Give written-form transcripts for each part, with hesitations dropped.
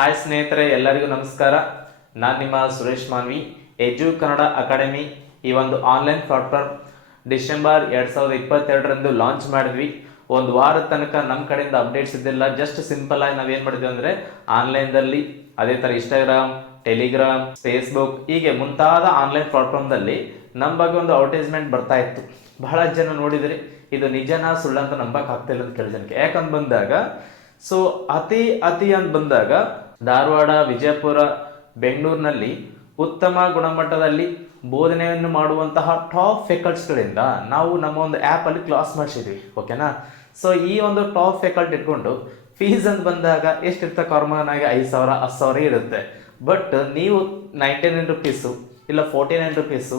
Hi ಸ್ನೇಹಿತರೆ, ಎಲ್ಲರಿಗೂ ನಮಸ್ಕಾರ. ನಾನು ನಿಮ್ಮ ಸುರೇಶ್ ಮಾನ್ವಿ. ಎಜು ಕನ್ನಡ ಅಕಾಡೆಮಿ ಈ ಒಂದು ಆನ್ಲೈನ್ ಪ್ಲಾಟ್ಫಾರ್ಮ್ ಡಿಸೆಂಬರ್ 2022ರಂದು ಲಾಂಚ್ ಮಾಡಿದ್ವಿ. ಒಂದು ವಾರದ ತನಕ ನಮ್ಮ ಕಡೆಯಿಂದ ಅಪ್ಡೇಟ್ಸ್ ಇದ್ದಿಲ್ಲ. ಜಸ್ಟ್ ಸಿಂಪಲ್ ಆಗಿ ನಾವೇನು ಮಾಡಿದ್ವಿ ಅಂದರೆ ಆನ್ಲೈನ್ದಲ್ಲಿ, ಅದೇ ಥರ ಇನ್ಸ್ಟಾಗ್ರಾಮ್, ಟೆಲಿಗ್ರಾಮ್, ಫೇಸ್ಬುಕ್ ಹೀಗೆ ಮುಂತಾದ ಆನ್ಲೈನ್ ಪ್ಲಾಟ್ಫಾರ್ಮ್ದಲ್ಲಿ ನಮ್ಮ ಬಗ್ಗೆ ಒಂದು ಅಡ್ವರ್ಟೈಸ್ಮೆಂಟ್ ಬರ್ತಾ ಇತ್ತು. ಬಹಳ ಜನ ನೋಡಿದ್ರಿ, ಇದು ನಿಜನಾ ಸುಳ್ಳಂತ ನಂಬಕ್ಕೆ ಆಗ್ತಿಲ್ಲ ಅಂತ ಕೇಳಿ ಜನಕ್ಕೆ. ಯಾಕಂತ ಬಂದಾಗ ಅತಿ ಅಂತ ಬಂದಾಗ ಧಾರವಾಡ, ವಿಜಯಪುರ, ಬೆಂಗಳೂರಿನಲ್ಲಿ ಉತ್ತಮ ಗುಣಮಟ್ಟದಲ್ಲಿ ಬೋಧನೆಯನ್ನು ಮಾಡುವಂತಹ ಟಾಪ್ ಫ್ಯಾಕಲ್ಟಿಗಳಿಂದ ನಾವು ನಮ್ಮ ಒಂದು ಆ್ಯಪಲ್ಲಿ ಕ್ಲಾಸ್ ಮಾಡಿಸಿದ್ವಿ. ಓಕೆನಾ? ಸೊ ಈ ಒಂದು ಟಾಪ್ ಫ್ಯಾಕಲ್ಟಿ ಇಟ್ಕೊಂಡು ಫೀಸ್ ಅಂತ ಬಂದಾಗ ಎಷ್ಟಿರ್ತ ಕಾಮನ್ ಆಗಿ 5,000 10,000 ಇರುತ್ತೆ. ಬಟ್ ನೀವು 99 ರುಪೀಸು ಇಲ್ಲ 49 ರುಪೀಸು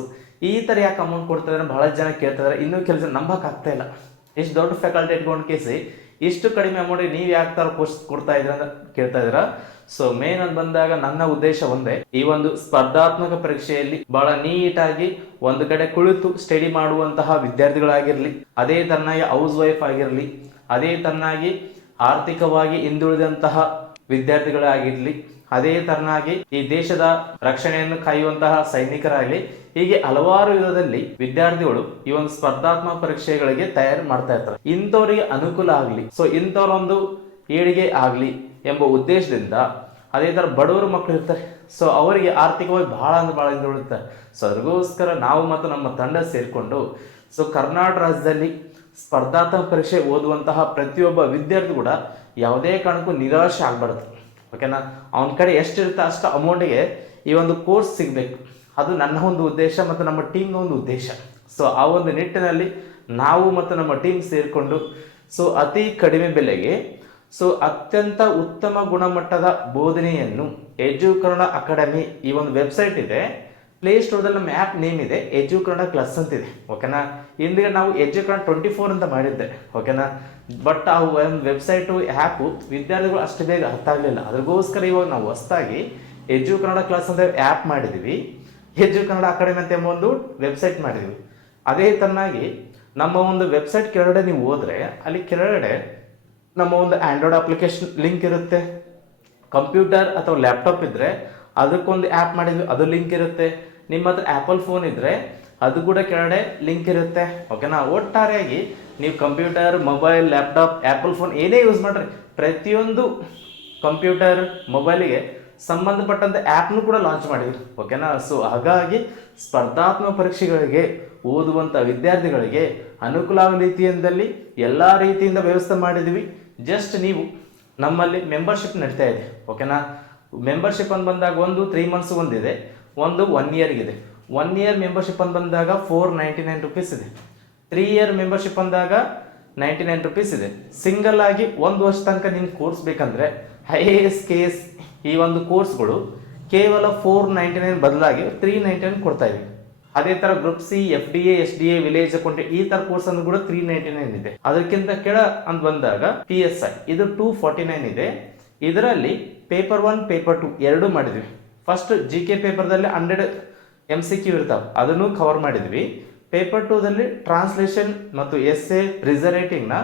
ಈ ಥರ ಯಾಕೆ ಅಮೌಂಟ್ ಕೊಡ್ತಿದ್ರೆ ಬಹಳ ಜನ ಕೇಳ್ತಿದ್ದಾರೆ. ಇನ್ನೂ ಕೆಲಸ ನಂಬಕ್ಕೆ ಆಗ್ತಾ ಇಲ್ಲ. ಇಷ್ಟು ದೊಡ್ಡ ಫ್ಯಾಕಲ್ಟಿ ಇಟ್ಕೊಂಡು ಕೇಸಿ ಇಷ್ಟು ಕಡಿಮೆ ಅಮೌಂಟಿಗೆ ನೀವು ಯಾಕೆ ಥರ ಕೋರ್ಸ್ ಕೊಡ್ತಾ ಇದ್ದೀರ ಅಂತ ಕೇಳ್ತಾ ಇದ್ದೀರಾ. ಸೊ ಮೇನ್ ಅಂತ ಬಂದಾಗ ನನ್ನ ಉದ್ದೇಶ ಒಂದೇ, ಈ ಒಂದು ಸ್ಪರ್ಧಾತ್ಮಕ ಪರೀಕ್ಷೆಯಲ್ಲಿ ಬಹಳ ನೀಟಾಗಿ ಒಂದು ಕಡೆ ಕುಳಿತು ಸ್ಟಡಿ ಮಾಡುವಂತಹ ವಿದ್ಯಾರ್ಥಿಗಳಾಗಿರಲಿ, ಅದೇ ತರನಾಗಿ ಹೌಸ್ ವೈಫ್ ಆಗಿರಲಿ, ಅದೇ ತರನಾಗಿ ಆರ್ಥಿಕವಾಗಿ ಹಿಂದುಳಿದಂತಹ ವಿದ್ಯಾರ್ಥಿಗಳಾಗಿರಲಿ, ಅದೇ ತರನಾಗಿ ಈ ದೇಶದ ರಕ್ಷಣೆಯನ್ನು ಕಾಯುವಂತಹ ಸೈನಿಕರಾಗಲಿ, ಹೀಗೆ ಹಲವಾರು ವಿಧದಲ್ಲಿ ವಿದ್ಯಾರ್ಥಿಗಳು ಈ ಒಂದು ಸ್ಪರ್ಧಾತ್ಮಕ ಪರೀಕ್ಷೆಗಳಿಗೆ ತಯಾರಿ ಮಾಡ್ತಾ ಇರ್ತಾರೆ. ಇಂಥವರಿಗೆ ಅನುಕೂಲ ಆಗಲಿ, ಸೊ ಇಂಥವ್ರೊಂದು ಏಳಿಗೆ ಆಗಲಿ ಎಂಬ ಉದ್ದೇಶದಿಂದ, ಅದೇ ತರ ಬಡವರು ಮಕ್ಕಳು ಇರ್ತಾರೆ, ಸೊ ಅವರಿಗೆ ಆರ್ಥಿಕವಾಗಿ ಬಹಳ ಹಿಂದುಳಿತಾರೆ. ಸೊ ಅದಕ್ಕೋಸ್ಕರ ನಾವು ಮತ್ತು ನಮ್ಮ ತಂಡ ಸೇರಿಕೊಂಡು ಸೊ ಕರ್ನಾಟಕ ರಾಜ್ಯದಲ್ಲಿ ಸ್ಪರ್ಧಾತ್ಮಕ ಪರೀಕ್ಷೆ ಓದುವಂತಹ ಪ್ರತಿಯೊಬ್ಬ ವಿದ್ಯಾರ್ಥಿ ಕೂಡ ಯಾವುದೇ ಕಾರಣಕ್ಕೂ ನಿರಾಶೆ ಆಗಬಾರ್ದು. ಓಕೆನಾ? ಅವನ ಕಡೆ ಎಷ್ಟಿರುತ್ತೆ ಅಷ್ಟು ಅಮೌಂಟಿಗೆ ಈ ಒಂದು ಕೋರ್ಸ್ ಸಿಗಬೇಕು. ಅದು ನನ್ನ ಒಂದು ಉದ್ದೇಶ ಮತ್ತು ನಮ್ಮ ಟೀಮ್ನ ಒಂದು ಉದ್ದೇಶ. ಸೊ ಆ ಒಂದು ನಿಟ್ಟಿನಲ್ಲಿ ನಾವು ಮತ್ತು ನಮ್ಮ ಟೀಮ್ ಸೇರಿಕೊಂಡು ಸೊ ಅತಿ ಕಡಿಮೆ ಬೆಲೆಗೆ ಸೊ ಅತ್ಯಂತ ಉತ್ತಮ ಗುಣಮಟ್ಟದ ಬೋಧನೆಯನ್ನು ಎಜು ಕನ್ನಡ ಅಕಾಡೆಮಿ ಈ ಒಂದು ವೆಬ್ಸೈಟ್ ಇದೆ. ಪ್ಲೇಸ್ಟೋರ್ದಲ್ಲಿ ನಮ್ಮ ಆ್ಯಪ್ ನೇಮ್ ಇದೆ, ಎಜು ಕನ್ನಡ ಕ್ಲಾಸ್ ಅಂತಿದೆ. ಓಕೆನಾ? ಇಂದಿಗೆ ನಾವು ಎಜು ಕನ್ನಡ 24 ಅಂತ ಮಾಡಿದ್ದೆ. ಓಕೆನಾ? ಬಟ್ ಆ ಒಂದು ವೆಬ್ಸೈಟು ಆ್ಯಪು ವಿದ್ಯಾರ್ಥಿಗಳು ಅಷ್ಟು ಬೇಗ ಅರ್ಥ ಆಗಲಿಲ್ಲ. ಅದಕ್ಕೋಸ್ಕರ ಇವಾಗ ನಾವು ಹೊಸದಾಗಿ ಎಜು ಕನ್ನಡ ಕ್ಲಾಸ್ ಅಂತ ಆ್ಯಪ್ ಮಾಡಿದ್ವಿ, ಎಜು ಕನ್ನಡ ಅಕಾಡೆಮಿ ಅಂತ ಎಂಬ ಒಂದು ವೆಬ್ಸೈಟ್ ಮಾಡಿದ್ವಿ. ಅದೇ ತರನಾಗಿ ನಮ್ಮ ಒಂದು ವೆಬ್ಸೈಟ್ ಕೆಳಗಡೆ ನೀವು ಹೋದರೆ ಅಲ್ಲಿ ಕೆಳಗಡೆ ನಮ್ಮ ಒಂದು ಆಂಡ್ರಾಯ್ಡ್ ಅಪ್ಲಿಕೇಶನ್ ಲಿಂಕ್ ಇರುತ್ತೆ. ಕಂಪ್ಯೂಟರ್ ಅಥವಾ ಲ್ಯಾಪ್ಟಾಪ್ ಇದ್ದರೆ ಅದಕ್ಕೊಂದು ಆ್ಯಪ್ ಮಾಡಿದ್ವಿ, ಅದು ಲಿಂಕ್ ಇರುತ್ತೆ. ನಿಮ್ಮ ಹತ್ರ ಆ್ಯಪಲ್ ಫೋನ್ ಇದ್ದರೆ ಅದು ಕೂಡ ಕೆಳಗಡೆ ಲಿಂಕ್ ಇರುತ್ತೆ. ಓಕೆನಾ? ಒಟ್ಟಾರೆಯಾಗಿ ನೀವು computer, mobile, laptop, apple phone ಏನೇ ಯೂಸ್ ಮಾಡಿರಿ, ಪ್ರತಿಯೊಂದು ಕಂಪ್ಯೂಟರ್, ಮೊಬೈಲಿಗೆ ಸಂಬಂಧಪಟ್ಟಂಥ ಆ್ಯಪ್ನು ಕೂಡ ಲಾಂಚ್ ಮಾಡಿದ್ವಿ. ಓಕೆನಾ? ಸೊ ಹಾಗಾಗಿ ಸ್ಪರ್ಧಾತ್ಮಕ ಪರೀಕ್ಷೆಗಳಿಗೆ ಓದುವಂಥ ವಿದ್ಯಾರ್ಥಿಗಳಿಗೆ ಅನುಕೂಲ ಆಗೋ ರೀತಿಯಲ್ಲಿ ಎಲ್ಲ ರೀತಿಯಿಂದ ವ್ಯವಸ್ಥೆ ಮಾಡಿದ್ವಿ. ಜಸ್ಟ್ ನೀವು ನಮ್ಮಲ್ಲಿ ಮೆಂಬರ್ಶಿಪ್ ನಡೀತಾ ಇದೆ. ಓಕೆನಾ? ಮೆಂಬರ್ಶಿಪ್ ಅಂತ ಬಂದಾಗ ಒಂದು 3 ಮಂತ್ಸ್ ಒಂದಿದೆ, ಒಂದು 1 ಇಯರ್ಗಿದೆ. 1 ಇಯರ್ ಮೆಂಬರ್ಶಿಪ್ ಅಂತ ಬಂದಾಗ 499 ರುಪೀಸ್ ಇದೆ. 3 ಇಯರ್ ಮೆಂಬರ್ಶಿಪ್ ಅಂದಾಗ 99 ರುಪೀಸ್ ಇದೆ. ಸಿಂಗಲ್ ಆಗಿ 1 ವರ್ಷ ತನಕ ನಿಮ್ಗೆ ಕೋರ್ಸ್ ಬೇಕಂದರೆ IAS KS ಈ ಒಂದು ಕೋರ್ಸ್ಗಳು ಕೇವಲ 499 ಬದಲಾಗಿ 399 ಕೊಡ್ತಾ ಇದ್ದೀವಿ. ಅದೇ ಥರ group C, FDA, SDA, village accountant ಈ ಥರ ಕೋರ್ಸ್ ಅನ್ನು ಕೂಡ 399 ಇದೆ. ಅದಕ್ಕಿಂತ ಕೆಳ ಅಂತ ಬಂದಾಗ PSI ಇದು 249 ಇದೆ. ಇದರಲ್ಲಿ ಪೇಪರ್ 1, ಪೇಪರ್ 2 ಎರಡು ಮಾಡಿದ್ವಿ. ಫಸ್ಟ್ GK ಪೇಪರ್ದಲ್ಲಿ 100 MCQ ಇರ್ತಾವೆ, ಅದನ್ನು ಕವರ್ ಮಾಡಿದ್ವಿ. ಪೇಪರ್ 2ದಲ್ಲಿ ಟ್ರಾನ್ಸ್ಲೇಷನ್ ಮತ್ತು essay, ಪ್ರಿಸರೇಟಿಂಗ್ನ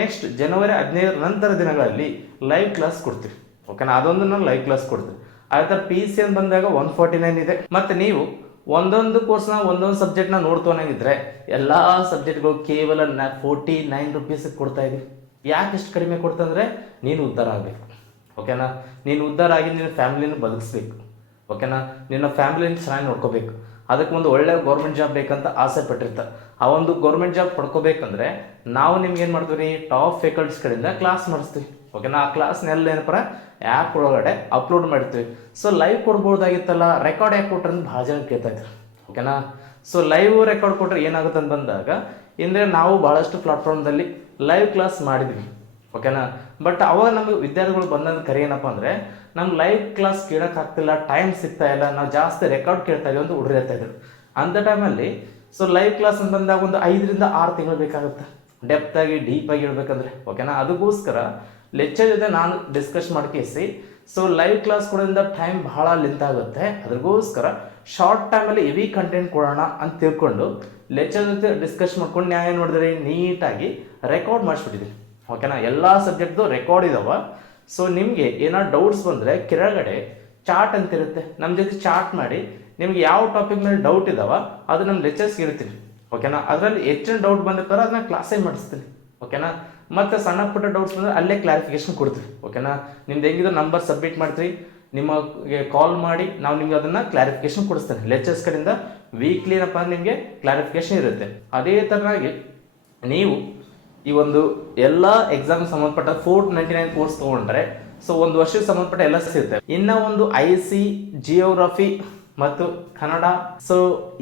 ನೆಕ್ಸ್ಟ್ ಜನವರಿ 15 ನಂತರ ದಿನಗಳಲ್ಲಿ ಲೈವ್ ಕ್ಲಾಸ್ ಕೊಡ್ತೀವಿ. ಓಕೆನಾ? ಅದೊಂದು ನಾನು ಲೈವ್ ಕ್ಲಾಸ್ ಕೊಡ್ತೀವಿ. ಅದೇ ಥರ PEC ಅಂತ ಬಂದಾಗ 149 ಇದೆ. ಮತ್ತು ನೀವು ಒಂದೊಂದು ಕೋರ್ಸ್ನ ಒಂದೊಂದು ಸಬ್ಜೆಕ್ಟ್ನ ನೋಡ್ತೋನಾಗಿದ್ರೆ ಎಲ್ಲ ಸಬ್ಜೆಕ್ಟ್ಗಳು ಕೇವಲ 49 ರುಪೀಸ್ ಕೊಡ್ತಾ ಇದ್ದೀವಿ. ಯಾಕೆ ಇಷ್ಟು ಕಡಿಮೆ ಕೊಡ್ತಂದ್ರೆ ನೀನು ಉದ್ಧಾರ ಆಗಬೇಕು. ಓಕೆನಾ? ನೀನು ಉದ್ಧಾರ ಆಗಿ ನಿನ್ನ ಫ್ಯಾಮಿಲಿನ ಬದುಕಿಸ್ಬೇಕು. ಓಕೆನಾ? ನಿನ್ನ ಫ್ಯಾಮಿಲಿನ ಚೆನ್ನಾಗಿ ನೋಡ್ಕೋಬೇಕು. ಅದಕ್ಕೆ ಒಂದು ಒಳ್ಳೆ ಗೌರ್ಮೆಂಟ್ ಜಾಬ್ ಬೇಕಂತ ಆಸೆ ಪಟ್ಟಿರ್ತಾರೆ. ಆ ಒಂದು ಗೌರ್ಮೆಂಟ್ ಜಾಬ್ ಪಡ್ಕೋಬೇಕಂದ್ರೆ ನಾವು ನಿಮ್ಗೆ ಏನು ಮಾಡ್ತೀವಿ, ಟಾಪ್ ಫ್ಯಾಕಲ್ಟೀಸ್ ಕಡೆಯಿಂದ ಕ್ಲಾಸ್ ಮಾಡಿಸ್ತೀವಿ. ಓಕೆನಾ? ಆ ಕ್ಲಾಸ್ನೆಲ್ಲ ಏನಪ್ಪ ಆ್ಯಪ್ ಒಳಗಡೆ ಅಪ್ಲೋಡ್ ಮಾಡ್ತೀವಿ. ಸೊ ಲೈವ್ ಕೊಡ್ಬೋದಾಗಿತ್ತಲ್ಲ, ರೆಕಾರ್ಡ್ ಯಾಕೆ ಕೊಟ್ರೆ ಅಂತ ಭಾಳ ಜನ ಕೇಳ್ತಾ ಇದ್ರು. ಓಕೆನಾ? ಸೊ ಲೈವ್ ರೆಕಾರ್ಡ್ ಕೊಟ್ಟರೆ ಏನಾಗುತ್ತೆ ಅಂತ ಬಂದಾಗ ಅಂದರೆ ನಾವು ಭಾಳಷ್ಟು ಪ್ಲಾಟ್ಫಾರ್ಮ್ದಲ್ಲಿ ಲೈವ್ ಕ್ಲಾಸ್ ಮಾಡಿದ್ವಿ. ಓಕೆನಾ? ಬಟ್ ಅವಾಗ ನಮಗೆ ವಿದ್ಯಾರ್ಥಿಗಳು ಬಂದಂಥ ಕರೆ ಏನಪ್ಪ ಅಂದರೆ ನಮ್ಗೆ ಲೈವ್ ಕ್ಲಾಸ್ ಕೇಳೋಕ್ಕಾಗ್ತಿಲ್ಲ, ಟೈಮ್ ಸಿಗ್ತಾ ಇಲ್ಲ, ನಾವು ಜಾಸ್ತಿ ರೆಕಾರ್ಡ್ ಕೇಳ್ತಾ ಇದೀವಿ ಅಂತ ಹುಡುಗರು ಹೇಳ್ತಾ ಇದ್ರು. ಅಂಥ ಟೈಮಲ್ಲಿ ಸೊ ಲೈವ್ ಕ್ಲಾಸ್ ಅಂತ ಬಂದಾಗ ಒಂದು 5 ರಿಂದ 6 ತಿಂಗಳು ಬೇಕಾಗುತ್ತೆ ಡೆಪ್ತಾಗಿ ಡೀಪಾಗಿ ಹೇಳ್ಬೇಕಂದ್ರೆ. ಓಕೆನಾ? ಅದಕ್ಕೋಸ್ಕರ ಲೆಕ್ಚರ್ ಜೊತೆ ನಾನು ಡಿಸ್ಕಸ್ ಮಾಡ್ಕೇಸಿ ಸೊ ಲೈವ್ ಕ್ಲಾಸ್ ಕೊಡೋದ್ರಿಂದ ಟೈಮ್ ಬಹಳ ಲೆಂತ್ ಆಗುತ್ತೆ. ಅದಕ್ಕೋಸ್ಕರ ಶಾರ್ಟ್ ಟೈಮಲ್ಲಿ ಹೆವಿ ಕಂಟೆಂಟ್ ಕೊಡೋಣ ಅಂತ ತಿಳ್ಕೊಂಡು ಲೆಕ್ಚರ್ ಜೊತೆ ಡಿಸ್ಕಸ್ ಮಾಡ್ಕೊಂಡು ನ್ಯಾಯ ನೋಡಿದ್ರೆ ನೀಟಾಗಿ ರೆಕಾರ್ಡ್ ಮಾಡಿಸ್ಬಿಟ್ಟಿದ್ದೀನಿ. ಓಕೆನಾ? ಎಲ್ಲ ಸಬ್ಜೆಕ್ಟ್ದು ರೆಕಾರ್ಡ್ ಇದಾವ. ಸೊ ನಿಮಗೆ ಏನಾದ್ರು ಡೌಟ್ಸ್ ಬಂದರೆ ಕೆಳಗಡೆ ಚಾಟ್ ಅಂತ ಇರುತ್ತೆ, ನಮ್ಮ ಜೊತೆ ಚಾಟ್ ಮಾಡಿ ನಿಮ್ಗೆ ಯಾವ ಟಾಪಿಕ್ ಮೇಲೆ ಡೌಟ್ ಇದಾವ ಅದು ನಮ್ಮ ಲೆಕ್ಚರ್ಸ್ಗೆ ಇರ್ತೀನಿ. ಓಕೆನಾ, ಅದರಲ್ಲಿ ಹೆಚ್ಚಿನ ಡೌಟ್ ಬಂದಿರ್ತಾರೋ ಅದನ್ನ ಕ್ಲಾಸೇ ಮಾಡಿಸ್ತೀನಿ. ಓಕೆನಾ, ಮತ್ತೆ ಸಣ್ಣ ಪುಟ್ಟ ಡೌಟ್ಸ್ ಬಂದರೆ ಅಲ್ಲೇ ಕ್ಲಾರಿಫಿಕೇಶನ್ ಕೊಡ್ತೀವಿ. ಓಕೆನಾ, ನಿಮ್ದು ಹೆಂಗಿದ್ರು ನಂಬರ್ ಸಬ್ಮಿಟ್ ಮಾಡ್ತೀವಿ, ನಿಮಗೆ ಕಾಲ್ ಮಾಡಿ ನಾವು ನಿಮ್ಗೆ ಅದನ್ನು ಕ್ಲಾರಿಫಿಕೇಶನ್ ಕೊಡಿಸ್ತೇನೆ. ಲೆಕ್ಚರ್ಸ್ ಕಡೆಯಿಂದ ವೀಕ್ಲಿ ಏನಪ್ಪ ನಿಮಗೆ ಕ್ಲಾರಿಫಿಕೇಶನ್ ಇರುತ್ತೆ. ಅದೇ ಥರನಾಗಿ ನೀವು ಈ ಒಂದು ಎಲ್ಲ ಎಕ್ಸಾಮ್ ಸಂಬಂಧಪಟ್ಟ 499 ಕೋರ್ಸ್ ತೊಗೊಂಡ್ರೆ ಸೊ ಒಂದು ವರ್ಷಕ್ಕೆ ಸಂಬಂಧಪಟ್ಟ ಎಲ್ಲ ಸಿಗುತ್ತೆ. ಇನ್ನು ಒಂದು IC, ಜಿಯೋಗ್ರಫಿ ಮತ್ತು ಕನ್ನಡ, ಸೊ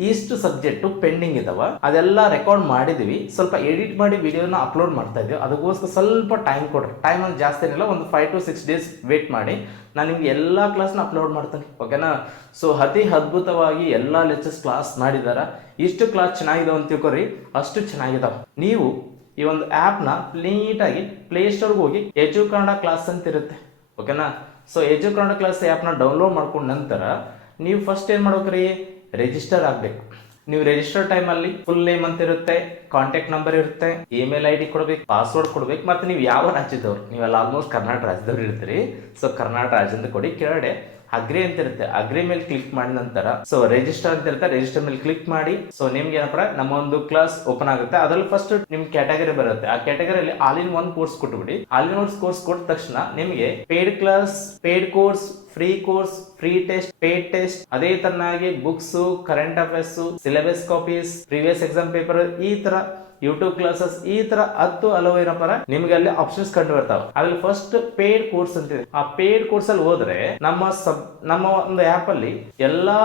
ಇಷ್ಟು ಸಬ್ಜೆಕ್ಟು ಪೆಂಡಿಂಗ್ ಇದಾವ. ಅದೆಲ್ಲ ರೆಕಾರ್ಡ್ ಮಾಡಿದೀವಿ, ಸ್ವಲ್ಪ ಎಡಿಟ್ ಮಾಡಿ ವಿಡಿಯೋನ ಅಪ್ಲೋಡ್ ಮಾಡ್ತಾ ಇದ್ದೀವಿ. ಅದಕ್ಕೋಸ್ಕರ ಸ್ವಲ್ಪ ಟೈಮ್ ಕೊಡ್ರಿ. ಟೈಮ್ ಅಂತ ಜಾಸ್ತಿ ಏನಿಲ್ಲ, ಒಂದು 5 to 6 days ವೇಟ್ ಮಾಡಿ, ನಾನು ನಿಮ್ಗೆ ಎಲ್ಲ ಕ್ಲಾಸ್ನ ಅಪ್ಲೋಡ್ ಮಾಡ್ತೇನೆ. ಓಕೆನಾ, ಸೊ ಅತಿ ಅದ್ಭುತವಾಗಿ ಎಲ್ಲ ಲೆಕ್ಚರ್ಸ್ ಕ್ಲಾಸ್ ಮಾಡಿದಾರ. ಇಷ್ಟು ಕ್ಲಾಸ್ ಚೆನ್ನಾಗಿದಾವೆ ಅಂತ ತಿಳ್ಕೊರಿ, ಅಷ್ಟು ಚೆನ್ನಾಗಿದಾವೆ. ನೀವು ಈ ಒಂದು ಆ್ಯಪ್ನ ನೀಟಾಗಿ ಪ್ಲೇಸ್ಟೋರ್ಗೆ ಹೋಗಿ ಎಜು ಕನ್ನಡ ಕ್ಲಾಸ್ ಅಂತ ಇರುತ್ತೆ. ಓಕೆನಾ, ಸೊ ಎಜು ಕನ್ನಡ ಕ್ಲಾಸ್ ಆ್ಯಪ್ನ ಡೌನ್ಲೋಡ್ ಮಾಡ್ಕೊಂಡ ನಂತರ ನೀವು ಫಸ್ಟ್ ಏನು ಮಾಡ್ಬೇಕ್ರಿ, ರಿಜಿಸ್ಟರ್ ಆಗಬೇಕು. ನೀವು ರಿಜಿಸ್ಟರ್ ಟೈಮಲ್ಲಿ ಫುಲ್ ನೇಮ್ ಅಂತ ಇರುತ್ತೆ, ಕಾಂಟ್ಯಾಕ್ಟ್ ನಂಬರ್ ಇರುತ್ತೆ, ಇಮೇಲ್ ID ಕೊಡ್ಬೇಕು, ಪಾಸ್ವರ್ಡ್ ಕೊಡ್ಬೇಕು. ಮತ್ತೆ ನೀವು ಯಾವ ರಾಜ್ಯದವ್ರು, ನೀವೆಲ್ಲ ಆಲ್ಮೋಸ್ಟ್ ಕರ್ನಾಟಕ ರಾಜ್ಯದವ್ರು ಇರ್ತೀರಿ. ಸೊ ಕರ್ನಾಟಕ ರಾಜ್ಯದಿಂದ ಕೊಡಿ. ಕೆಳಗಡೆ ಅಗ್ರಿ ಅಂತ ಇರುತ್ತೆ, ಅಗ್ರಿ ಮೇಲೆ ಕ್ಲಿಕ್ ಮಾಡಿದ ನಂತರ ಸೊ ರಿಜಿಸ್ಟರ್ ಅಂತ ಇರುತ್ತೆ, ರಿಜಿಸ್ಟರ್ ಮೇಲೆ ಕ್ಲಿಕ್ ಮಾಡಿ. ಸೊ ನಿಮ್ಗೆ ಏನಪ್ಪ ನಮ್ಮ ಒಂದು ಕ್ಲಾಸ್ ಓಪನ್ ಆಗುತ್ತೆ. ಅದ್ರಲ್ಲಿ ಫಸ್ಟ್ ನಿಮ್ ಕ್ಯಾಟಗರಿ ಬರುತ್ತೆ. ಆ ಕ್ಯಾಟಗರಿಯಲ್ಲಿ ಆಲ್ ಇನ್ ಒನ್ ಕೋರ್ಸ್ ಕೊಟ್ಬಿಡಿ. ಆಲ್ ಇನ್ ಒನ್ ಕೋರ್ಸ್ ಕೊಟ್ಟ ತಕ್ಷಣ ನಿಮಗೆ paid class, paid course, free course, free test, paid test, ಅದೇ ತರನಾಗಿ books, current affairs, syllabus copies, previous exam paper, ಈ ತರ ಯೂಟ್ಯೂಬ್ ಕ್ಲಾಸಸ್, ಈ ತರ 10 ಹಲವು ಏನಪ್ಪ ನಿಮ್ಗೆ ಅಲ್ಲಿ ಆಪ್ಷನ್ಸ್ ಕಂಡು ಬರ್ತಾವೆ. ಅದ್ರಲ್ಲಿ ಫಸ್ಟ್ ಪೇಡ್ ಕೋರ್ಸ್ ಅಂತಿದೆ. ಆ ಪೇಡ್ ಕೋರ್ಸ್ ಅಲ್ಲಿ ಹೋದ್ರೆ ನಮ್ಮ ಒಂದು ಆಪ್ ಅಲ್ಲಿ ಎಲ್ಲಾ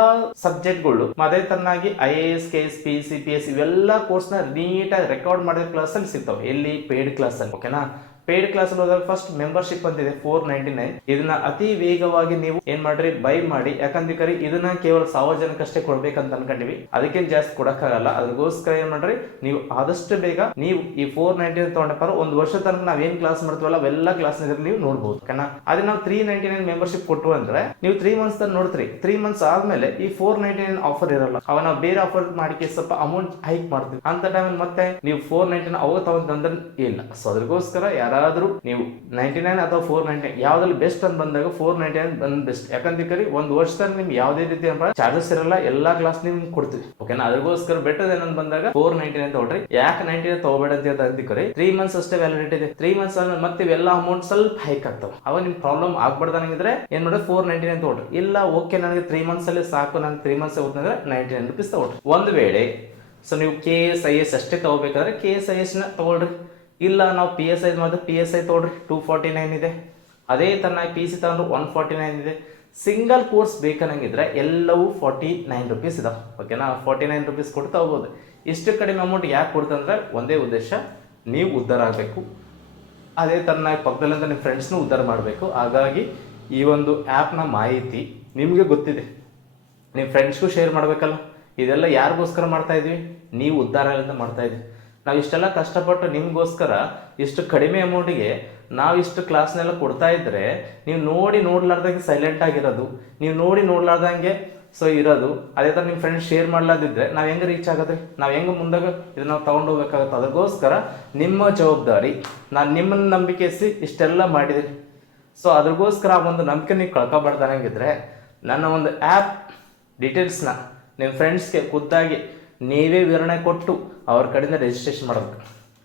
ಸಬ್ಜೆಕ್ಟ್ಗಳು ಅದೇ ತರನಾಗಿ IAS, KS, PC, PS ಇವೆಲ್ಲ ಕೋರ್ಸ್ ನ ನೀಟಾಗಿ ರೆಕಾರ್ಡ್ ಮಾಡಿದ ಕ್ಲಾಸ್ ಅಲ್ಲಿ ಸಿಗ್ತಾವೆ. ಎಲ್ಲಿ ಪೇಡ್ ಕ್ಲಾಸ್ ಅಲ್ಲಿ. ಓಕೆನಾ, ಪೇಡ್ ಕ್ಲಾಸ್ ಅಲ್ಲಿ ಹೋದಾಗ ಫಸ್ಟ್ ಮೆಂಬರ್ಶಿಪ್ ಅಂತಿದೆ 499. ಇದನ್ನ ಅತಿ ವೇಗವಾಗಿ ನೀವು ಏನ್ ಮಾಡ್ರಿ, ಬೈ ಮಾಡಿ. ಯಾಕಂದ್ರೆ ಇದನ್ನ ಕೇವಲ 1000 ಜನಕ್ಕಷ್ಟೇ ಕೊಡ್ಬೇಕಂತ ಅನ್ಕೊಂಡಿವಿ, ಅದಕ್ಕೇನು ಜಾಸ್ತಿ ಕೊಡಕ್ಕಾಗಲ್ಲ. ಅದಕ್ಕೋಸ್ಕರ ಏನ್ ಮಾಡ್ರಿ, ನೀವು ಆದಷ್ಟು ಬೇಗ ನೀವು ಈ 499 ತಗೊಂಡಪ್ಪ ಒಂದು ವರ್ಷ ತನಕ ನಾವ್ ಏನ್ ಕ್ಲಾಸ್ ಮಾಡ್ತೀವಲ್ಲ ಅವೆಲ್ಲ ಕ್ಲಾಸ್ ನೀವು ನೋಡ್ಬೋದು. ಓಕೆನಾ, ಅದೇ ನಾವು 399 ಮೆಂಬರ್ಶಿಪ್ ಕೊಟ್ಟು ಅಂದ್ರೆ ನೀವು 3 months ತನಕ ನೋಡ್ತೀರಿ. 3 months ಆದ್ಮೇಲೆ ಈ 499 ಆಫರ್ ಇರಲ್ಲ, ಅವ ನಾವು ಬೇರೆ ಆಫರ್ ಮಾಡಿಕೆ ಸ್ವಲ್ಪ ಅಮೌಂಟ್ ಹೈಕ್ ಮಾಡ್ತೀವಿ. ಅಂತ ಟೈಮಲ್ಲಿ ಮತ್ತೆ ನೀವು 499 ಅವಾಗ ತಗೊಂಡ್ರೆ ಇಲ್ಲ. ಸೊ ಅದಕ್ಕೋಸ್ಕರ ಯಾರಾದ್ರೂ ನೀವು 99 ಅಥವಾ 499 ಯಾವ್ದ್ರಲ್ಲಿ ಬೆಸ್ಟ್ ಅಂತ ಬಂದಾಗ 499 ಬಂದ್ ಬೆಸ್ಟ್. ಯಾಕಂದ್ರೆ ಒಂದು ವರ್ಷದಲ್ಲಿ ನಿಮ್ಗೆ ಯಾವುದೇ ರೀತಿ ಚಾರ್ಜಸ್ ಇರಲ್ಲ, ಎಲ್ಲಾ ಕ್ಲಾಸ್ ನಿಮ್ಗೆ ಕೊಡ್ತೀವಿ. ಓಕೆನಾ, ಅದಕ್ಕೋಸ್ಕರ ಬೆಟರ್ ಏನಂತ ಬಂದಾಗ 499 ತಗೊಳ್ರಿ. ಯಾಕೆ 99 ತಗೋಬೇಡ ಅಂತ ಅಂದಿಕರಿ, 3 months ಅಷ್ಟೇ ವ್ಯಾಲಿಡಿಟಿ ಇದೆ. 3 months ಆದ್ಮೇಲೆ ಮತ್ತೆ ಇವೆಲ್ಲ ಅಮೌಂಟ್ ಸ್ವಲ್ಪ ಹೈಕ್ ಆಗ್ತಾವ. ಅವಾಗ ನಿಮ್ ಪ್ರಾಬ್ಲಮ್ ಆಗ್ಬಾರ್ದಾಗಿದ್ರೆ ಏನ್ ಮಾಡಿ 499 ತಗೊಳ್ರಿ. ಇಲ್ಲ ಓಕೆ ನನಗೆ 3 months ಅಲ್ಲಿ ಸಾಕು, ನಾನು 3 months ಹೋಗ್ತಂದ್ರೆ 99 rupees ತಗೊಳ್ರಿ. ಒಂದು ವೇಳೆ ಸೊ ನೀವು KS, IS ಅಷ್ಟೇ ತಗೋಬೇಕಾದ್ರೆ KS, IS ನ ತಗೊಳ್ರಿ. ಇಲ್ಲ ನಾವು PSI ಮಾಡಿದ್ರೆ PSI ತಗೊಳ್ರಿ, 249 ಇದೆ. ಅದೇ ತರನಾಗಿ PC ತಗೊಂಡ್ರು 149 ಇದೆ. ಸಿಂಗಲ್ ಕೋರ್ಸ್ ಬೇಕನ್ನಂಗಿದ್ರೆ ಎಲ್ಲವೂ 49 rupees ಇದಾವೆ. ಓಕೆನಾ, 49 rupees ಕೊಟ್ಟು ತಗೋಬಹುದು. ಇಷ್ಟು ಕಡಿಮೆ ಅಮೌಂಟ್ ಯಾಕೆ ಕೊಡ್ತಂದ್ರೆ ಒಂದೇ ಉದ್ದೇಶ, ನೀವು ಉದ್ಧಾರ ಆಗಬೇಕು. ಅದೇ ತರನಾಗಿ ಪಕ್ಕದಲ್ಲಿಂದ ನಿಮ್ಮ ಫ್ರೆಂಡ್ಸ್ನೂ ಉದ್ಧಾರ ಮಾಡಬೇಕು. ಹಾಗಾಗಿ ಈ ಒಂದು ಆ್ಯಪ್ನ ಮಾಹಿತಿ ನಿಮಗೆ ಗೊತ್ತಿದೆ, ನಿಮ್ಮ ಫ್ರೆಂಡ್ಸ್ಗೂ ಶೇರ್ ಮಾಡಬೇಕಲ್ಲ. ಇದೆಲ್ಲ ಯಾರಿಗೋಸ್ಕರ ಮಾಡ್ತಾ ಇದ್ವಿ, ನೀವು ಉದ್ಧಾರದಿಂದ ಮಾಡ್ತಾ ಇದ್ವಿ. ನಾವು ಇಷ್ಟೆಲ್ಲ ಕಷ್ಟಪಟ್ಟು ನಿಮಗೋಸ್ಕರ ಇಷ್ಟು ಕಡಿಮೆ ಅಮೌಂಟಿಗೆ ನಾವು ಇಷ್ಟು ಕ್ಲಾಸ್ನೆಲ್ಲ ಕೊಡ್ತಾ ಇದ್ರೆ ನೀವು ನೋಡ್ಲಾರ್ದಂಗೆ ಸೈಲೆಂಟ್ ಆಗಿರೋದು, ನೀವು ನೋಡ್ಲಾರ್ದಂಗೆ ಸೊ ಇರೋದು. ಅದೇ ಥರ ನಿಮ್ಮ ಫ್ರೆಂಡ್ಸ್ ಶೇರ್ ಮಾಡ್ಲಾದಿದ್ರೆ ನಾವು ಹೆಂಗೆ ರೀಚ್ ಆಗೋದ್ರಿ, ನಾವು ಹೆಂಗೆ ಮುಂದಾಗ ಇದನ್ನ ನಾವು ತೊಗೊಂಡು ಹೋಗ್ಬೇಕಾಗತ್ತೆ. ಅದಕ್ಕೋಸ್ಕರ ನಿಮ್ಮ ಜವಾಬ್ದಾರಿ, ನಾನು ನಿಮ್ಮನ್ನು ನಂಬಿಕೆಸಿ ಇಷ್ಟೆಲ್ಲ ಮಾಡಿದ್ರಿ. ಸೊ ಅದ್ರಗೋಸ್ಕರ ಆ ಒಂದು ನಂಬಿಕೆ ನೀವು ಕಳ್ಕೊಬಾರ್ದಂಗಿದ್ರೆ ನನ್ನ ಒಂದು ಆ್ಯಪ್ ಡೀಟೇಲ್ಸ್ನ ನಿಮ್ಮ ಫ್ರೆಂಡ್ಸ್ಗೆ ಖುದ್ದಾಗಿ ನೀವೇ ವಿವರಣೆ ಕೊಟ್ಟು ಅವ್ರ ಕಡೆಯಿಂದ ರಿಜಿಸ್ಟ್ರೇಷನ್ ಮಾಡಬೇಕು.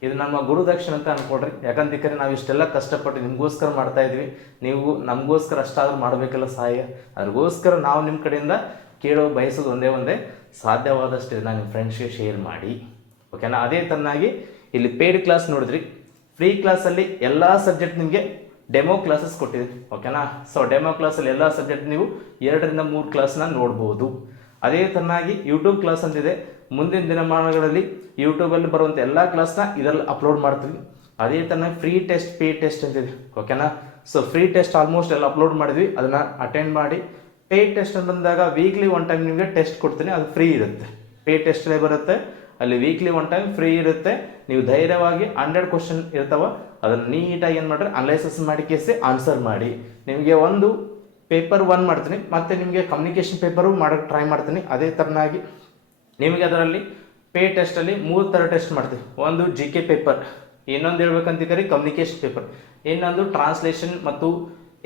ಇದು ನಮ್ಮ ಗುರುದಕ್ಷಿಣೆ ಅಂತ ಅನ್ಕೊಡ್ರಿ. ಯಾಕಂತಂದ್ರೆ ನಾವು ಇಷ್ಟೆಲ್ಲ ಕಷ್ಟಪಟ್ಟು ನಿಮಗೋಸ್ಕರ ಮಾಡ್ತಾ ಇದ್ವಿ, ನೀವು ನಮಗೋಸ್ಕರ ಅಷ್ಟಾದ್ರೂ ಮಾಡಬೇಕಲ್ಲ ಸಹಾಯ. ಅದಕ್ಕೋಸ್ಕರ ನಾವು ನಿಮ್ಮ ಕಡೆಯಿಂದ ಕೇಳೋ ಬಯಸೋದು ಒಂದೇ ಸಾಧ್ಯವಾದಷ್ಟು ಇದನ್ನ ನಿಮ್ಮ ಫ್ರೆಂಡ್ಸ್ಗೆ ಶೇರ್ ಮಾಡಿ. ಓಕೆನಾ, ಅದೇ ತರನಾಗಿ ಇಲ್ಲಿ ಪೇಡ್ ಕ್ಲಾಸ್ ನೋಡಿದ್ರಿ, ಫ್ರೀ ಕ್ಲಾಸಲ್ಲಿ ಎಲ್ಲ ಸಬ್ಜೆಕ್ಟ್ ನಿಮಗೆ ಡೆಮೋ ಕ್ಲಾಸಸ್ ಕೊಟ್ಟಿದ್ವಿ. ಓಕೆನಾ, ಸೊ ಡೆಮೋ ಕ್ಲಾಸಲ್ಲಿ ಎಲ್ಲ ಸಬ್ಜೆಕ್ಟ್ ನೀವು 2 ರಿಂದ 3 ಕ್ಲಾಸ್ನ ನೋಡ್ಬೋದು. ಅದೇ ತರನಾಗಿ ಯೂಟ್ಯೂಬ್ ಕ್ಲಾಸ್ ಅಂತಿದೆ. ಮುಂದಿನ ದಿನಮಾನಗಳಲ್ಲಿ ಯೂಟ್ಯೂಬಲ್ಲಿ ಬರುವಂಥ ಎಲ್ಲ ಕ್ಲಾಸ್ನ ಇದರಲ್ಲಿ ಅಪ್ಲೋಡ್ ಮಾಡ್ತೀವಿ. ಅದೇ ತರನಾಗಿ ಫ್ರೀ ಟೆಸ್ಟ್, ಪೇ ಟೆಸ್ಟ್ ಅಂತಿದೆ. ಓಕೆನಾ, ಸೊ ಫ್ರೀ ಟೆಸ್ಟ್ ಆಲ್ಮೋಸ್ಟ್ ಎಲ್ಲ ಅಪ್ಲೋಡ್ ಮಾಡಿದ್ವಿ, ಅದನ್ನು ಅಟೆಂಡ್ ಮಾಡಿ. ಪೇ ಟೆಸ್ಟ್ ಅಂತ ಬಂದಾಗ ವೀಕ್ಲಿ 1 time ನಿಮಗೆ ಟೆಸ್ಟ್ ಕೊಡ್ತೀನಿ, ಅದು ಫ್ರೀ ಇರುತ್ತೆ. ಪೇ ಟೆಸ್ಟಲ್ಲೇ ಬರುತ್ತೆ, ಅಲ್ಲಿ ವೀಕ್ಲಿ 1 time ಫ್ರೀ ಇರುತ್ತೆ. ನೀವು ಧೈರ್ಯವಾಗಿ 100 ಕ್ವಶನ್ ಇರ್ತಾವ, ಅದನ್ನು ನೀಟಾಗಿ ಏನು ಮಾಡ್ರಿ ಅನಲೈಸಿಸ್ ಮಾಡಿ ಕೇಸಿ ಆನ್ಸರ್ ಮಾಡಿ. ನಿಮಗೆ ಒಂದು ಪೇಪರ್ 1 ಮಾಡ್ತೀನಿ, ಮತ್ತು ನಿಮಗೆ ಕಮ್ಯುನಿಕೇಷನ್ ಪೇಪರು ಮಾಡೋಕ್ಕೆ ಟ್ರೈ ಮಾಡ್ತೀನಿ. ಅದೇ ಥರನಾಗಿ ನಿಮಗೆ ಅದರಲ್ಲಿ ಪೇ ಟೆಸ್ಟಲ್ಲಿ 3 ಥರ ಟೆಸ್ಟ್ ಮಾಡ್ತೀವಿ. ಒಂದು GK ಪೇಪರ್, ಇನ್ನೊಂದು ಹೇಳ್ಬೇಕಂತಿದ್ದೀರಿ ಕಮ್ಯುನಿಕೇಷನ್ ಪೇಪರ್. ಇನ್ನೊಂದು ಟ್ರಾನ್ಸ್ಲೇಷನ್ ಮತ್ತು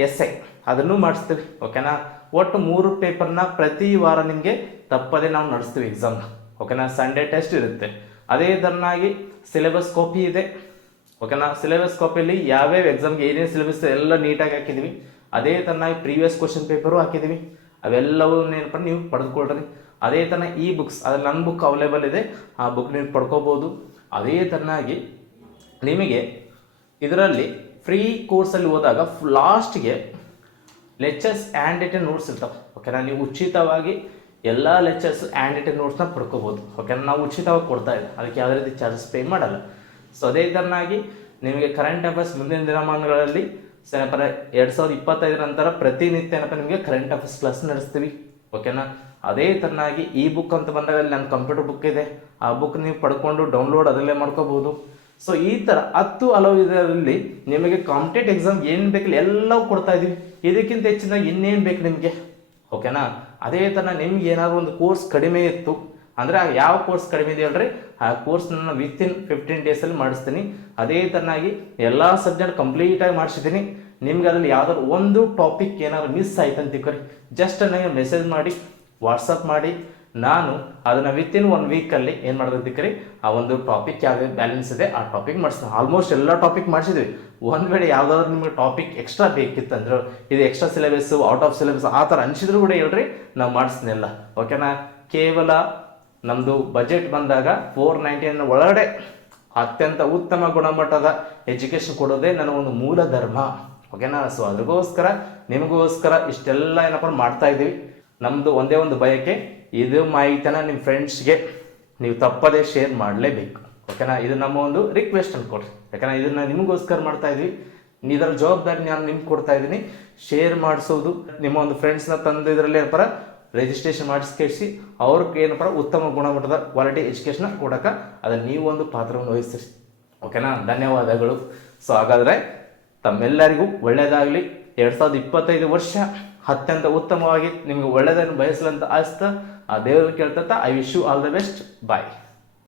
ಎಸ್ಸೆ ಅದನ್ನು ಮಾಡಿಸ್ತೀವಿ. ಓಕೆನಾ, ಒಟ್ಟು 3 ಪೇಪರ್ನ ಪ್ರತಿ ವಾರ ನಿಮಗೆ ತಪ್ಪದೆ ನಾವು ನಡೆಸ್ತೀವಿ ಎಕ್ಸಾಮ್ನ. ಓಕೆನಾ, ಸಂಡೇ ಟೆಸ್ಟ್ ಇರುತ್ತೆ. ಅದೇ ಥರನಾಗಿ ಸಿಲೆಬಸ್ ಕಾಪಿ ಇದೆ. ಓಕೆನಾ, ಸಿಲೆಬಸ್ ಕಾಪಿಯಲ್ಲಿ ಯಾವ್ಯಾವ ಎಕ್ಸಾಮ್ಗೆ ಏನೇನು ಸಿಲೆಬಸ್ ಎಲ್ಲ ನೀಟಾಗಿ ಹಾಕಿದ್ವಿ. ಅದೇ ಥರನಾಗಿ ಪ್ರೀವಿಯಸ್ ಕ್ವಶನ್ ಪೇಪರು ಹಾಕಿದ್ದೀವಿ. ಅವೆಲ್ಲವೂ ಏನಪ್ಪ ನೀವು ಪಡೆದುಕೊಳ್ರಿ. ಅದೇ ಥರ ಈ ಬುಕ್ಸ್ ಅದ್ರಲ್ಲಿ ನನ್ನ ಬುಕ್ ಅವೈಲೇಬಲ್ ಇದೆ, ಆ ಬುಕ್ ನೀವು ಪಡ್ಕೋಬೋದು. ಅದೇ ಥರನಾಗಿ ನಿಮಗೆ ಇದರಲ್ಲಿ ಫ್ರೀ ಕೋರ್ಸಲ್ಲಿ ಹೋದಾಗ ಲಾಸ್ಟ್ಗೆ ಲೆಕ್ಚರ್ಸ್ ಆ್ಯಂಡ್ ರಿಟನ್ ನೋಟ್ಸ್ ಇರ್ತಾವೆ. ಓಕೆನಾ, ನೀವು ಉಚಿತವಾಗಿ ಎಲ್ಲ ಲೆಕ್ಚರ್ಸ್ ಆ್ಯಂಡ್ ರಿಟನ್ ನೋಟ್ಸ್ನ ಪಡ್ಕೋಬೋದು. ಓಕೆನಾ, ನಾವು ಉಚಿತವಾಗಿ ಕೊಡ್ತಾ ಇದ್ದೀವಿ, ಅದಕ್ಕೆ ಯಾವುದೇ ರೀತಿ ಚಾರ್ಜಸ್ ಪೇ ಮಾಡಲ್ಲ. ಸೊ ಅದೇ ಥರನಾಗಿ ನಿಮಗೆ ಕರೆಂಟ್ ಅಫೇರ್ಸ್ ಮುಂದಿನ ದಿನಮಾನಗಳಲ್ಲಿ ಏನಪ್ಪ 2025 ನಂತರ ಪ್ರತಿನಿತ್ಯ ಏನಪ್ಪ ನಿಮಗೆ ಕರೆಂಟ್ ಅಫೇರ್ಸ್ ಕ್ಲಾಸ್ ನಡೆಸ್ತೀವಿ. ಓಕೆನಾ, ಅದೇ ಥರನಾಗಿ ಈ ಬುಕ್ ಅಂತ ಬಂದಾಗ ಅಲ್ಲಿ ನನ್ನ ಕಂಪ್ಯೂಟರ್ ಬುಕ್ ಇದೆ, ಆ ಬುಕ್ ನೀವು ಪಡ್ಕೊಂಡು ಡೌನ್ಲೋಡ್ ಅದರಲ್ಲೇ ಮಾಡ್ಕೋಬೋದು. ಸೊ ಈ ಥರ 10 ಹಲವು ಇದರಲ್ಲಿ ನಿಮಗೆ ಕಾಂಪಿಟೇಟಿವ್ ಎಕ್ಸಾಮ್ ಏನು ಬೇಕಿಲ್ಲ ಎಲ್ಲವೂ ಕೊಡ್ತಾ ಇದ್ದೀವಿ. ಇದಕ್ಕಿಂತ ಹೆಚ್ಚಿನಾಗಿ ಇನ್ನೇನು ಬೇಕು ನಿಮಗೆ. ಓಕೆನಾ, ಅದೇ ಥರ ನಿಮ್ಗೆ ಏನಾದರೂ ಒಂದು ಕೋರ್ಸ್ ಕಡಿಮೆ ಇತ್ತು ಅಂದರೆ ಯಾವ ಕೋರ್ಸ್ ಕಡಿಮೆ ಇದೆ ಹೇಳ್ರಿ, ಆ ಕೋರ್ಸ್ನ ವಿತಿನ್ 15 ಡೇಸಲ್ಲಿ ಮಾಡಿಸ್ತೀನಿ. ಅದೇ ಥರನಾಗಿ ಎಲ್ಲ ಸಬ್ಜೆಕ್ಟ್ ಕಂಪ್ಲೀಟಾಗಿ ಮಾಡಿಸಿದ್ದೀನಿ. ನಿಮ್ಗೆ ಅದರಲ್ಲಿ ಯಾವ್ದಾದ್ರು ಒಂದು ಟಾಪಿಕ್ ಏನಾದ್ರು ಮಿಸ್ ಆಯ್ತು ಅಂತ ತಿಳ್ಕೊರಿ, ಜಸ್ಟ್ ನನಗೆ ಮೆಸೇಜ್ ಮಾಡಿ ವಾಟ್ಸಪ್ ಮಾಡಿ, ನಾನು ಅದನ್ನು ವಿತಿನ್ 1 ವೀಕಲ್ಲಿ ಏನು ಮಾಡೋದಕ್ಕೆ ಆ ಒಂದು ಟಾಪಿಕ್ ಯಾವ್ಯಾವ ಬ್ಯಾಲೆನ್ಸ್ ಇದೆ ಆ ಟಾಪಿಕ್ ಮಾಡಿಸ್ತೀನಿ. ಆಲ್ಮೋಸ್ಟ್ ಎಲ್ಲ ಟಾಪಿಕ್ ಮಾಡಿಸಿದ್ವಿ. ಒಂದು ವೇಳೆ ಯಾವುದಾದ್ರು ನಿಮಗೆ ಟಾಪಿಕ್ ಎಕ್ಸ್ಟ್ರಾ ಬೇಕಿತ್ತಂದ್ರೆ ಇದು extra syllabus out of syllabus ಆ ಥರ ಅನಿಸಿದ್ರು ಕೂಡ ಹೇಳ್ರಿ, ನಾವು ಮಾಡಿಸ್ತೀನಿ ಎಲ್ಲ. ಓಕೆನಾ, ಕೇವಲ ನಮ್ಮದು ಬಜೆಟ್ ಬಂದಾಗ 499 ಒಳಗಡೆ ಅತ್ಯಂತ ಉತ್ತಮ ಗುಣಮಟ್ಟದ ಎಜುಕೇಷನ್ ಕೊಡೋದೇ ನನ್ನ ಒಂದು ಮೂಲ ಧರ್ಮ. ಓಕೆನಾ, ಸೊ ಅದ್ರಿಗೋಸ್ಕರ ನಿಮಗೋಸ್ಕರ ಇಷ್ಟೆಲ್ಲ ಏನಪ್ಪ ಮಾಡ್ತಾ ಇದ್ದೀವಿ. ನಮ್ಮದು ಒಂದೇ ಒಂದು ಬಯಕೆ, ಇದು ಮಾಹಿತಿನ ನಿಮ್ಮ ಫ್ರೆಂಡ್ಸ್ಗೆ ನೀವು ತಪ್ಪದೇ ಶೇರ್ ಮಾಡಲೇಬೇಕು. ಓಕೆನಾ, ಇದು ನಮ್ಮ ಒಂದು ರಿಕ್ವೆಸ್ಟ್ ಅಂದ್ಕೊಡ್ರಿ. ಯಾಕಂದರೆ ಇದನ್ನು ನಿಮಗೋಸ್ಕರ ಮಾಡ್ತಾ ಇದ್ವಿ, ಇದರ ಜವಾಬ್ದಾರಿ ನಾನು ನಿಮ್ಗೆ ಕೊಡ್ತಾ ಇದ್ದೀನಿ. ಶೇರ್ ಮಾಡಿಸೋದು, ನಿಮ್ಮ ಒಂದು ಫ್ರೆಂಡ್ಸ್ನ ತಂದು ಇದರಲ್ಲಿ ಏನಪ್ಪ ರಿಜಿಸ್ಟ್ರೇಷನ್ ಮಾಡಿಸ್ಕೇಸಿ ಅವ್ರಿಗೆ ಏನಪ್ಪ ಉತ್ತಮ ಗುಣಮಟ್ಟದ ಕ್ವಾಲಿಟಿ ಎಜುಕೇಷನ್ ಕೊಡೋಕೆ ಅದನ್ನು ನೀವು ಒಂದು ಪಾತ್ರವನ್ನು ವಹಿಸ್ತೀರಿ. ಓಕೆನಾ, ಧನ್ಯವಾದಗಳು. ಸೊ ಹಾಗಾದರೆ ತಮ್ಮೆಲ್ಲರಿಗೂ ಒಳ್ಳೆಯದಾಗಲಿ. 2025 ವರ್ಷ ಅತ್ಯಂತ ಉತ್ತಮವಾಗಿ ನಿಮಗೆ ಒಳ್ಳೆಯದನ್ನು ಬಯಸಲಂತ ಆಸ್ತಾ ಆ ದೇವರು ಕೇಳ್ತಾ I wish you all the best. Bye.